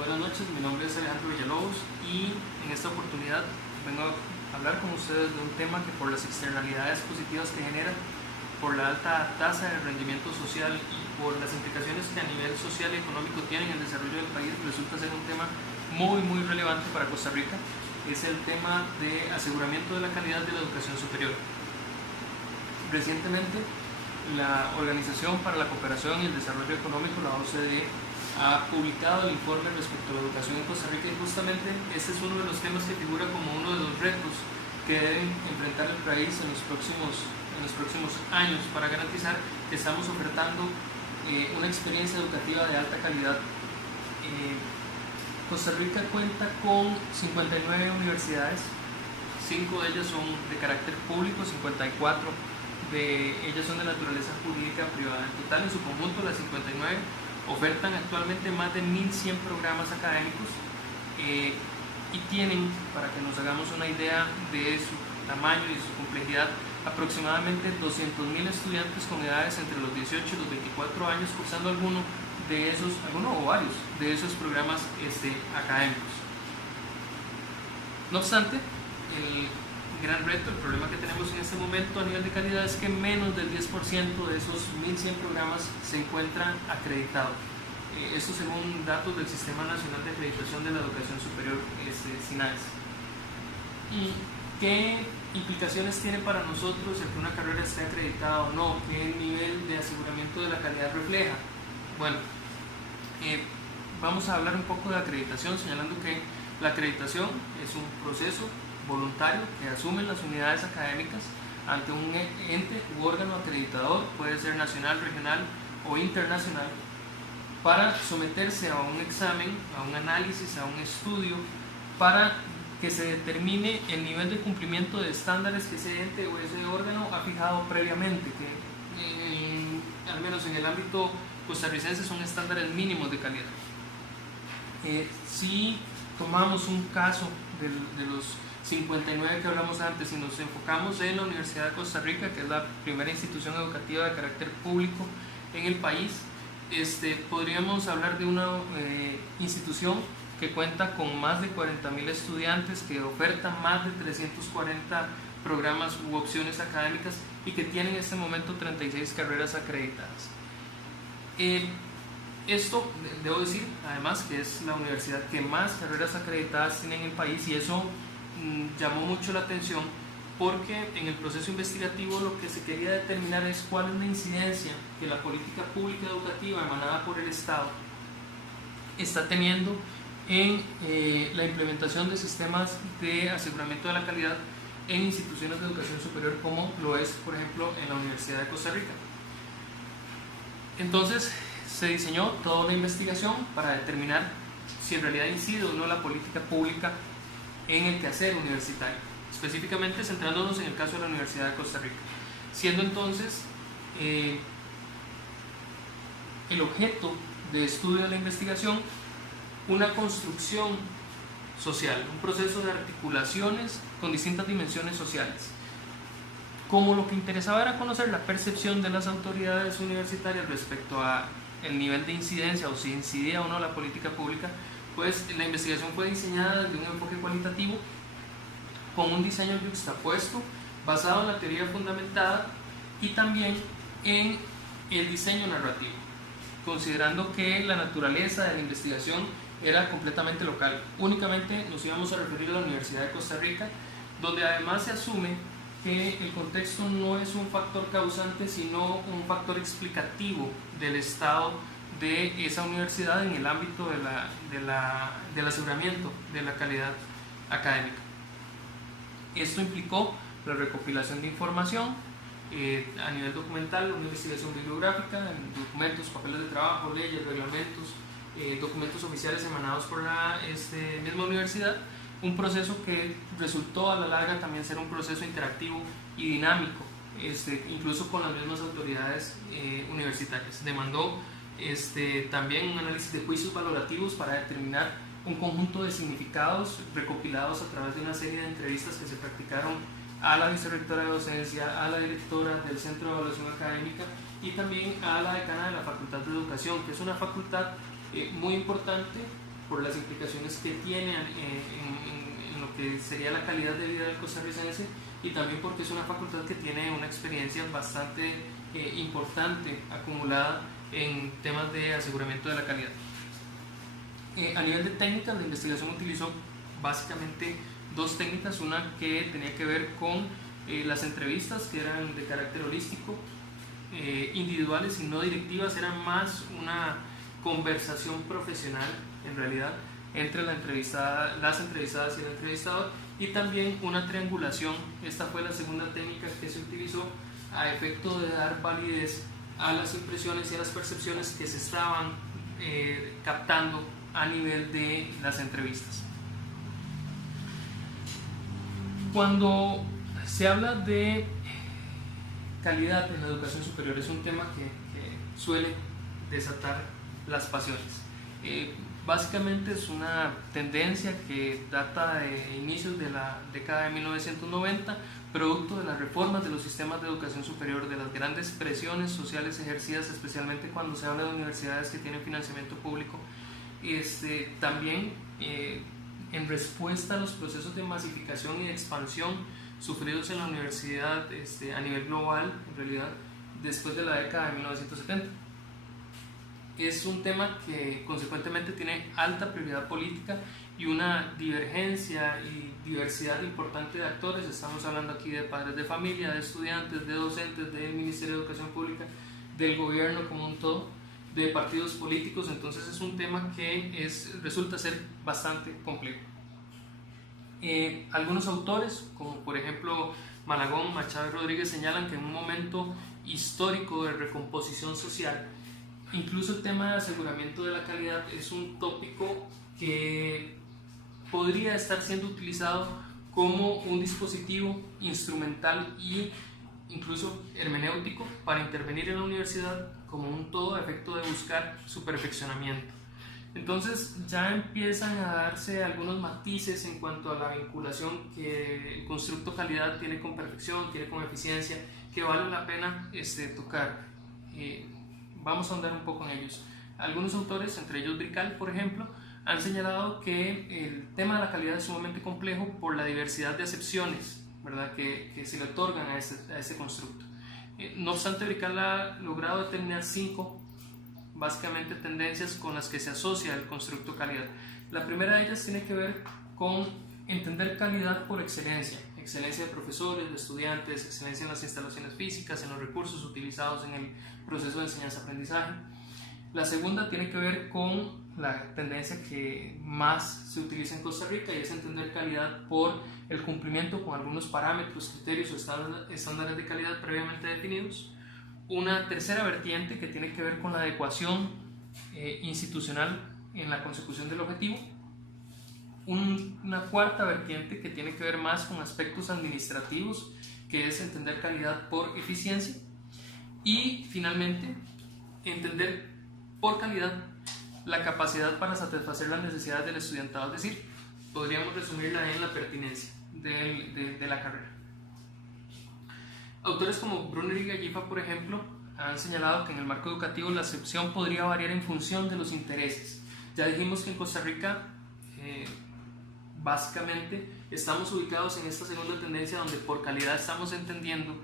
Buenas noches, mi nombre es Alejandro Villalobos y en esta oportunidad vengo a hablar con ustedes de un tema que por las externalidades positivas que genera, por la alta tasa de rendimiento social y por las implicaciones que a nivel social y económico tienen en el desarrollo del país, resulta ser un tema muy relevante para Costa Rica. Es el tema de aseguramiento de la calidad de la educación superior. Recientemente, la Organización para la Cooperación y el Desarrollo Económico, la OCDE, ha publicado el informe respecto a la educación en Costa Rica y justamente este es uno de los temas que figura como uno de los retos que deben enfrentar el país en los próximos años para garantizar que estamos ofertando una experiencia educativa de alta calidad. Costa Rica cuenta con 59 universidades, 5 de ellas son de carácter público, 54 de ellas son de naturaleza jurídica privada. En total, en su conjunto, las 59 ofertan actualmente más de 1.100 programas académicos y tienen, para que nos hagamos una idea de su tamaño y su complejidad, aproximadamente 200.000 estudiantes con edades entre los 18 y los 24 años cursando alguno o varios de esos programas académicos. No obstante, el gran reto, el problema que tenemos en este momento a nivel de calidad es que menos del 10% de esos 1.100 programas se encuentran acreditados. Esto según datos del Sistema Nacional de Acreditación de la Educación Superior, SINAES. ¿Y qué implicaciones tiene para nosotros el que una carrera esté acreditada o no? ¿Qué nivel de aseguramiento de la calidad refleja? Bueno, vamos a hablar un poco de acreditación, señalando que la acreditación es un proceso voluntario que asumen las unidades académicas ante un ente u órgano acreditador, puede ser nacional, regional o internacional, para someterse a un examen, a un análisis, a un estudio, para que se determine el nivel de cumplimiento de estándares que ese ente o ese órgano ha fijado previamente, que al menos en el ámbito costarricense son estándares mínimos de calidad. Si tomamos un caso de los 59 que hablamos antes y nos enfocamos en la Universidad de Costa Rica, que es la primera institución educativa de carácter público en el país, podríamos hablar de una institución que cuenta con más de 40.000 estudiantes, que oferta más de 340 programas u opciones académicas y que tiene en este momento 36 carreras acreditadas. Esto, debo decir, además, que es la universidad que más carreras acreditadas tiene en el país, y eso llamó mucho la atención porque en el proceso investigativo lo que se quería determinar es cuál es la incidencia que la política pública educativa emanada por el Estado está teniendo en la implementación de sistemas de aseguramiento de la calidad en instituciones de educación superior, como lo es, por ejemplo, en la Universidad de Costa Rica. Entonces se diseñó toda una investigación para determinar si en realidad incide o no la política pública en el quehacer universitario, específicamente centrándonos en el caso de la Universidad de Costa Rica, siendo entonces el objeto de estudio de la investigación una construcción social, un proceso de articulaciones con distintas dimensiones sociales. Como lo que interesaba era conocer la percepción de las autoridades universitarias respecto a el nivel de incidencia o si incidía o no la política pública, pues la investigación fue diseñada desde un enfoque cualitativo con un diseño yuxtapuesto basado en la teoría fundamentada y también en el diseño narrativo, considerando que la naturaleza de la investigación era completamente local. Únicamente nos íbamos a referir a la Universidad de Costa Rica, donde además se asume que el contexto no es un factor causante, sino un factor explicativo del estado de esa universidad en el ámbito del aseguramiento de la calidad académica. Esto implicó la recopilación de información a nivel documental, una investigación bibliográfica, en documentos, papeles de trabajo, leyes, reglamentos, documentos oficiales emanados por la misma universidad, un proceso que resultó a la larga también ser un proceso interactivo y dinámico, incluso con las mismas autoridades universitarias. Demandó también un análisis de juicios valorativos para determinar un conjunto de significados recopilados a través de una serie de entrevistas que se practicaron a la vicerrectora de docencia, a la directora del Centro de Evaluación Académica y también a la decana de la Facultad de Educación, que es una facultad muy importante por las implicaciones que tiene en lo que sería la calidad de vida del costarricense, y también porque es una facultad que tiene una experiencia bastante importante acumulada en temas de aseguramiento de la calidad. A nivel de técnicas, la investigación utilizó básicamente dos técnicas, una que tenía que ver con las entrevistas, que eran de carácter holístico, individuales y no directivas, era más una conversación profesional en realidad entre las entrevistadas y el entrevistador, y también una triangulación. Esta fue la segunda técnica que se utilizó a efecto de dar validez a las impresiones y a las percepciones que se estaban captando a nivel de las entrevistas. Cuando se habla de calidad en la educación superior, es un tema que suele desatar las pasiones. Básicamente es una tendencia que data de inicios de la década de 1990, producto de las reformas de los sistemas de educación superior, de las grandes presiones sociales ejercidas, especialmente cuando se habla de universidades que tienen financiamiento público. También en respuesta a los procesos de masificación y de expansión sufridos en la universidad a nivel global, en realidad, después de la década de 1970. Es un tema que consecuentemente tiene alta prioridad política y una divergencia y diversidad importante de actores. Estamos hablando aquí de padres de familia, de estudiantes, de docentes, del Ministerio de Educación Pública, del gobierno como un todo, de partidos políticos. Entonces es un tema que resulta ser bastante complejo. Algunos autores, como por ejemplo Malagón, Machado y Rodríguez, señalan que en un momento histórico de recomposición social, incluso el tema de aseguramiento de la calidad es un tópico que podría estar siendo utilizado como un dispositivo instrumental e incluso hermenéutico para intervenir en la universidad como un todo a efecto de buscar su perfeccionamiento. Entonces ya empiezan a darse algunos matices en cuanto a la vinculación que el constructo calidad tiene con perfección, tiene con eficiencia, que vale la pena tocar. Vamos a ahondar un poco en ellos. Algunos autores, entre ellos Brical, por ejemplo, han señalado que el tema de la calidad es sumamente complejo por la diversidad de acepciones, ¿verdad?, que se le otorgan a este constructo. No obstante, Brical ha logrado determinar 5 básicamente tendencias con las que se asocia el constructo calidad. La primera de ellas tiene que ver con entender calidad por excelencia de profesores, de estudiantes, excelencia en las instalaciones físicas, en los recursos utilizados en el proceso de enseñanza-aprendizaje. La segunda tiene que ver con la tendencia que más se utiliza en Costa Rica, y es entender calidad por el cumplimiento con algunos parámetros, criterios o estándares de calidad previamente definidos. Una tercera vertiente que tiene que ver con la adecuación institucional en la consecución del objetivo. Una cuarta vertiente que tiene que ver más con aspectos administrativos, que es entender calidad por eficiencia. Y finalmente, entender por calidad la capacidad para satisfacer las necesidades del estudiantado, es decir, podríamos resumirla en la pertinencia de la carrera. Autores como Brunner y Gallifa, por ejemplo, han señalado que en el marco educativo la acepción podría variar en función de los intereses. Ya dijimos que en Costa Rica básicamente estamos ubicados en esta segunda tendencia, donde por calidad estamos entendiendo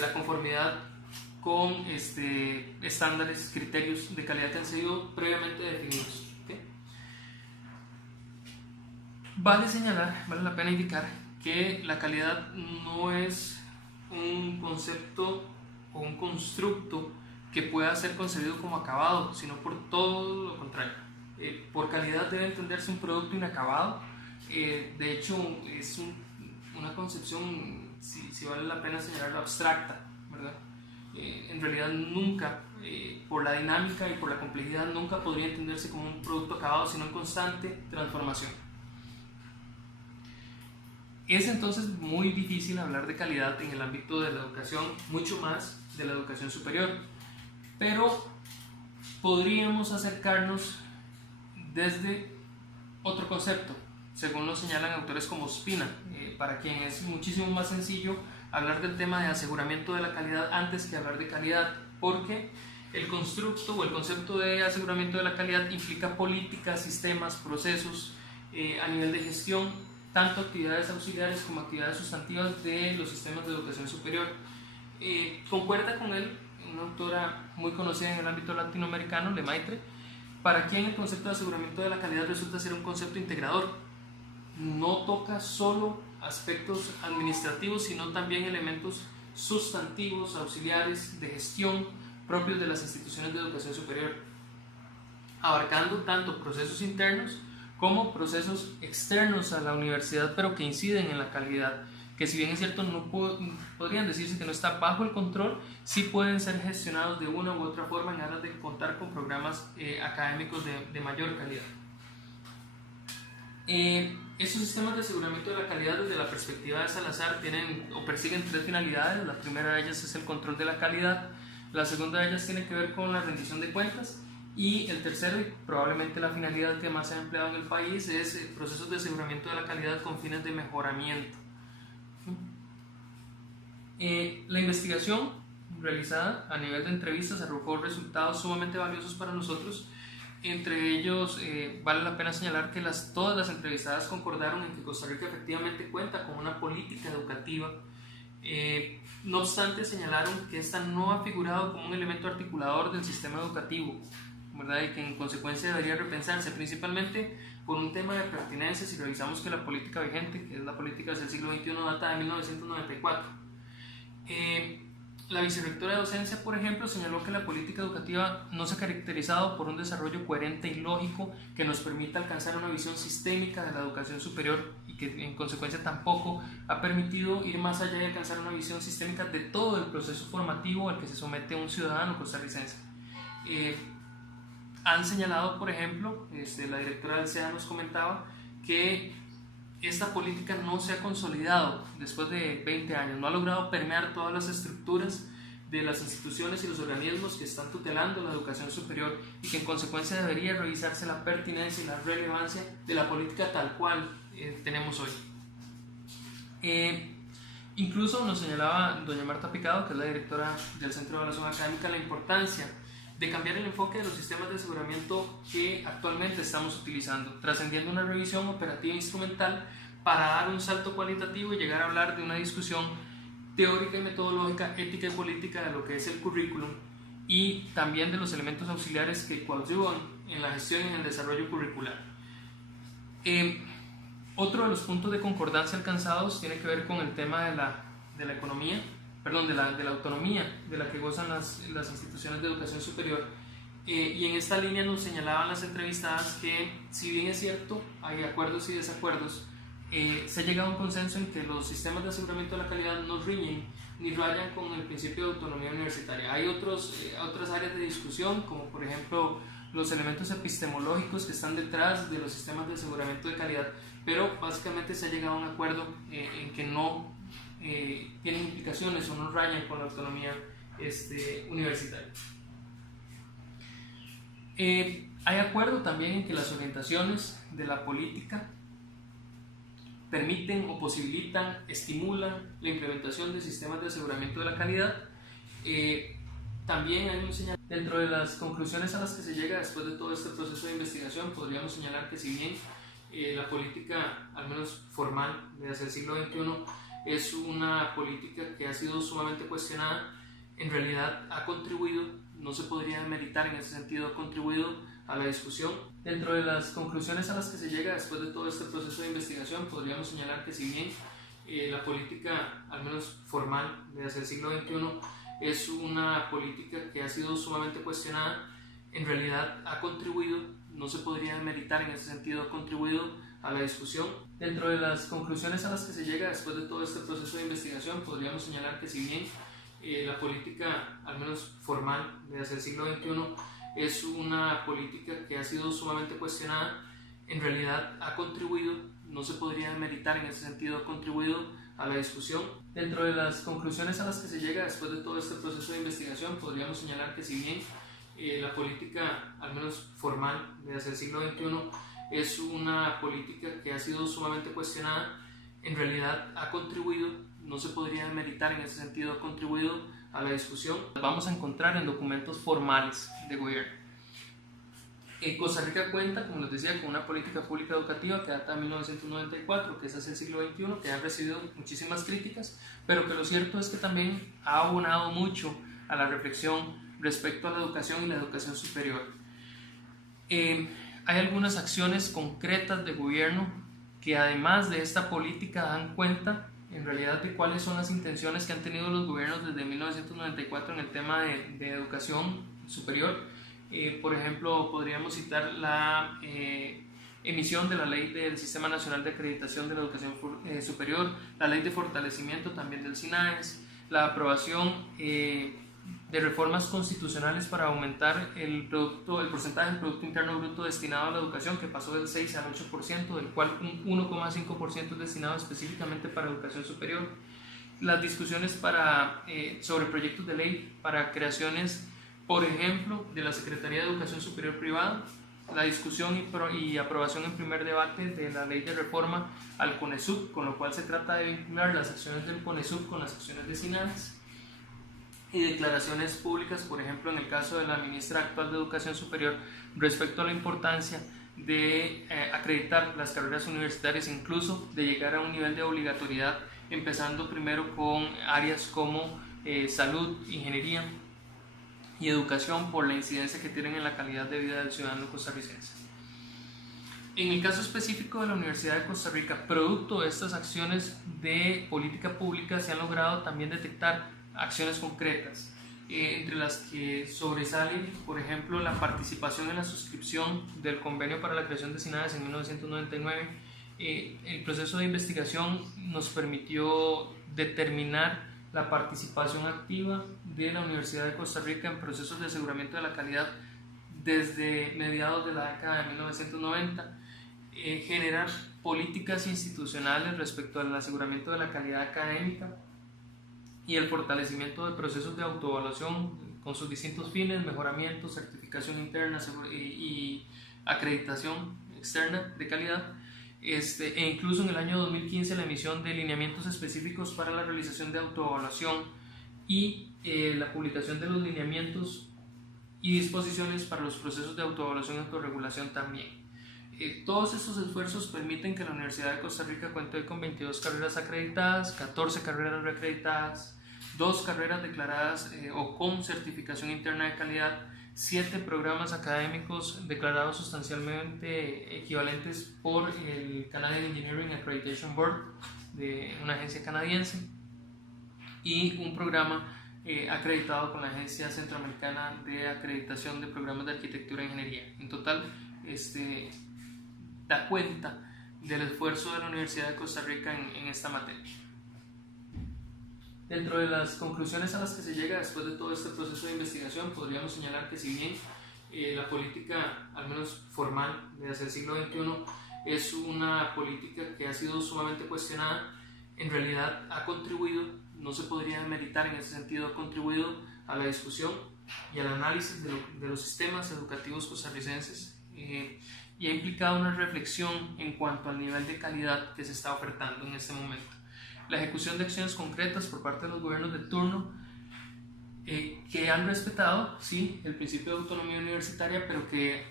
la conformidad con estándares, criterios de calidad que han sido previamente definidos. ¿Okay? Vale la pena indicar que la calidad no es un concepto o un constructo que pueda ser concebido como acabado, sino por todo lo contrario. Por calidad debe entenderse un producto inacabado. De hecho, es una concepción, si vale la pena señalarlo, abstracta, ¿verdad? En realidad nunca, por la dinámica y por la complejidad, nunca podría entenderse como un producto acabado, sino en constante transformación. Es entonces muy difícil hablar de calidad en el ámbito de la educación, mucho más de la educación superior, pero podríamos acercarnos desde otro concepto, según lo señalan autores como Spina, para quien es muchísimo más sencillo hablar del tema de aseguramiento de la calidad antes que hablar de calidad, porque El constructo o el concepto de aseguramiento de la calidad implica políticas, sistemas, procesos a nivel de gestión, tanto actividades auxiliares como actividades sustantivas de los sistemas de educación superior. Concuerda con él una autora muy conocida en el ámbito latinoamericano, Lemaitre, para quien el concepto de aseguramiento de la calidad resulta ser un concepto integrador. No toca solo aspectos administrativos, sino también elementos sustantivos, auxiliares, de gestión, propios de las instituciones de educación superior, abarcando tanto procesos internos como procesos externos a la universidad, pero que inciden en la calidad, que si bien es cierto no podrían decirse que no está bajo el control, sí pueden ser gestionados de una u otra forma en aras de contar con programas académicos de mayor calidad. Estos sistemas de aseguramiento de la calidad desde la perspectiva de Salazar tienen o persiguen tres finalidades. La primera de ellas es el control de la calidad, la segunda de ellas tiene que ver con la rendición de cuentas y el tercero, y probablemente la finalidad que más se ha empleado en el país, es procesos de aseguramiento de la calidad con fines de mejoramiento. La investigación realizada a nivel de entrevistas arrojó resultados sumamente valiosos para nosotros. Entre ellos vale la pena señalar que todas las entrevistadas concordaron en que Costa Rica efectivamente cuenta con una política educativa. No obstante, señalaron que esta no ha figurado como un elemento articulador del sistema educativo, ¿verdad? Y que en consecuencia debería repensarse, principalmente por un tema de pertinencia. Si revisamos que la política vigente, que es la política del siglo XXI, data de 1994. La vicerrectora de docencia, por ejemplo, señaló que la política educativa no se ha caracterizado por un desarrollo coherente y lógico que nos permita alcanzar una visión sistémica de la educación superior y que en consecuencia tampoco ha permitido ir más allá y alcanzar una visión sistémica de todo el proceso formativo al que se somete un ciudadano costarricense. Han señalado, por ejemplo, la directora del SEA nos comentaba que esta política no se ha consolidado después de 20 años, no ha logrado permear todas las estructuras de las instituciones y los organismos que están tutelando la educación superior y que en consecuencia debería revisarse la pertinencia y la relevancia de la política tal cual tenemos hoy. Incluso nos señalaba doña Marta Picado, que es la directora del Centro de Evaluación Académica, la importancia de cambiar el enfoque de los sistemas de aseguramiento que actualmente estamos utilizando, trascendiendo una revisión operativa instrumental para dar un salto cualitativo y llegar a hablar de una discusión teórica y metodológica, ética y política de lo que es el currículum y también de los elementos auxiliares que coadyuvan en la gestión y en el desarrollo curricular. Otro de los puntos de concordancia alcanzados tiene que ver con el tema de la economía, de la autonomía de la que gozan las instituciones de educación superior, y en esta línea nos señalaban las entrevistadas que, si bien es cierto, hay acuerdos y desacuerdos, se ha llegado a un consenso en que los sistemas de aseguramiento de la calidad no riñen ni rayan con el principio de autonomía universitaria. Hay otras áreas de discusión, como por ejemplo los elementos epistemológicos que están detrás de los sistemas de aseguramiento de calidad, pero básicamente se ha llegado a un acuerdo en que no tienen implicaciones o no rayan con la autonomía universitaria. Hay acuerdo también en que las orientaciones de la política permiten o posibilitan, estimulan la implementación de sistemas de aseguramiento de la calidad. También hay un señal. Dentro de las conclusiones a las que se llega después de todo este proceso de investigación, podríamos señalar que si bien la política, al menos formal, desde el siglo XXI, es una política que ha sido sumamente cuestionada, en realidad ha contribuido, no se podría demeritar en ese sentido, ha contribuido a la discusión. Dentro de las conclusiones a las que se llega después de todo este proceso de investigación, podríamos señalar que si bien la política, al menos formal, desde el siglo XXI, es una política que ha sido sumamente cuestionada, en realidad ha contribuido, no se podría demeritar en ese sentido, ha contribuido a la discusión. Dentro de las conclusiones a las que se llega después de todo este proceso de investigación, podríamos señalar que si bien la política, al menos formal, desde el siglo XXI, es una política que ha sido sumamente cuestionada, en realidad ha contribuido, no se podría demeritar en ese sentido, ha contribuido a la discusión. Dentro de las conclusiones a las que se llega después de todo este proceso de investigación, podríamos señalar que si bien la política, al menos formal, desde el siglo XXI, es una política que ha sido sumamente cuestionada, en realidad ha contribuido, no se podría demeritar en ese sentido, ha contribuido a la discusión, las vamos a encontrar en documentos formales de gobierno. Costa Rica cuenta, como les decía, con una política pública educativa que data de 1994, que es hace el siglo XXI, que ha recibido muchísimas críticas, pero que lo cierto es que también ha abonado mucho a la reflexión respecto a la educación y la educación superior. Hay algunas acciones concretas de gobierno que, además de esta política, dan cuenta en realidad de cuáles son las intenciones que han tenido los gobiernos desde 1994 en el tema de educación superior. Por ejemplo, podríamos citar la emisión de la Ley del Sistema Nacional de Acreditación de la Educación Superior, la Ley de Fortalecimiento también del SINAES, la aprobación de reformas constitucionales para aumentar el porcentaje del Producto Interno Bruto destinado a la educación, que pasó del 6 al 8%, del cual un 1,5% es destinado específicamente para educación superior. Las discusiones sobre proyectos de ley para creaciones, por ejemplo, de la Secretaría de Educación Superior Privada, la discusión y aprobación en primer debate de la ley de reforma al CONESUB, con lo cual se trata de vincular las acciones del CONESUB con las acciones de SINAES, y declaraciones públicas, por ejemplo, en el caso de la ministra actual de Educación Superior, respecto a la importancia de acreditar las carreras universitarias, incluso de llegar a un nivel de obligatoriedad, empezando primero con áreas como salud, ingeniería y educación, por la incidencia que tienen en la calidad de vida del ciudadano costarricense. En el caso específico de la Universidad de Costa Rica, producto de estas acciones de política pública, se han logrado también detectar acciones concretas, entre las que sobresalen, por ejemplo, la participación en la suscripción del convenio para la creación de SINAES en 1999. El proceso de investigación nos permitió determinar la participación activa de la Universidad de Costa Rica en procesos de aseguramiento de la calidad desde mediados de la década de 1990, generar políticas institucionales respecto al aseguramiento de la calidad académica y el fortalecimiento de procesos de autoevaluación con sus distintos fines, mejoramiento, certificación interna y acreditación externa de calidad. E incluso en el año 2015 la emisión de lineamientos específicos para la realización de autoevaluación y la publicación de los lineamientos y disposiciones para los procesos de autoevaluación y autorregulación también. Todos estos esfuerzos permiten que la Universidad de Costa Rica cuente hoy con 22 carreras acreditadas, 14 carreras reacreditadas, 2 carreras declaradas o con certificación interna de calidad, 7 programas académicos declarados sustancialmente equivalentes por el Canadian Engineering Accreditation Board, de una agencia canadiense, y un programa acreditado con la Agencia Centroamericana de Acreditación de Programas de Arquitectura e Ingeniería. En total, da cuenta del esfuerzo de la Universidad de Costa Rica en esta materia. Dentro de las conclusiones a las que se llega después de todo este proceso de investigación, podríamos señalar que si bien la política, al menos formal, desde el siglo XXI, es una política que ha sido sumamente cuestionada, en realidad ha contribuido, no se podría demeritar en ese sentido, ha contribuido a la discusión y al análisis de los sistemas educativos costarricenses y ha implicado una reflexión en cuanto al nivel de calidad que se está ofertando en este momento. La ejecución de acciones concretas por parte de los gobiernos de turno que han respetado, sí, el principio de autonomía universitaria, pero que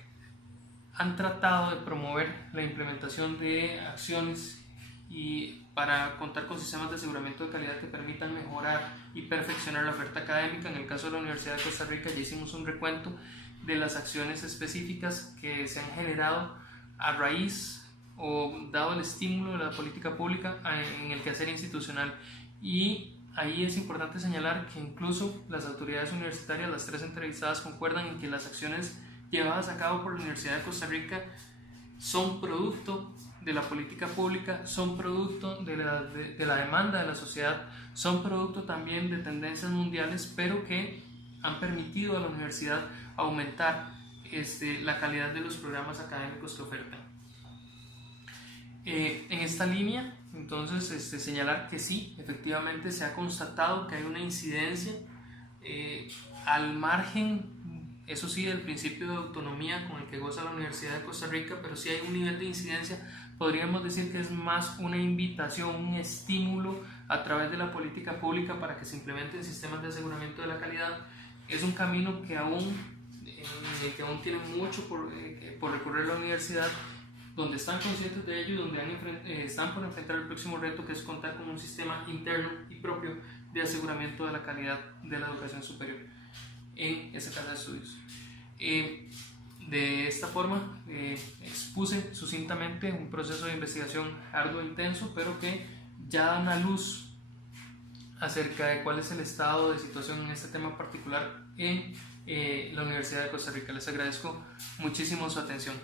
han tratado de promover la implementación de acciones y para contar con sistemas de aseguramiento de calidad que permitan mejorar y perfeccionar la oferta académica. En el caso de la Universidad de Costa Rica ya hicimos un recuento de las acciones específicas que se han generado a raíz o dado el estímulo de la política pública en el quehacer institucional, y ahí es importante señalar que incluso las autoridades universitarias, las 3 entrevistadas, concuerdan en que las acciones llevadas a cabo por la Universidad de Costa Rica son producto de la política pública, son producto de la demanda de la sociedad, son producto también de tendencias mundiales, pero que han permitido a la universidad aumentar la calidad de los programas académicos que ofertan. En esta línea, entonces, señalar que sí, efectivamente se ha constatado que hay una incidencia al margen, eso sí, del principio de autonomía con el que goza la Universidad de Costa Rica, pero sí hay un nivel de incidencia podríamos decir que es más una invitación, un estímulo a través de la política pública para que se implementen sistemas de aseguramiento de la calidad. Es un camino que aún tiene mucho por recorrer la universidad, donde están conscientes de ello y donde están por enfrentar el próximo reto, que es contar con un sistema interno y propio de aseguramiento de la calidad de la educación superior en esa casa de estudios. De esta forma expuse sucintamente un proceso de investigación arduo e intenso, pero que ya da una luz acerca de cuál es el estado de situación en este tema particular en la Universidad de Costa Rica. Les agradezco muchísimo su atención.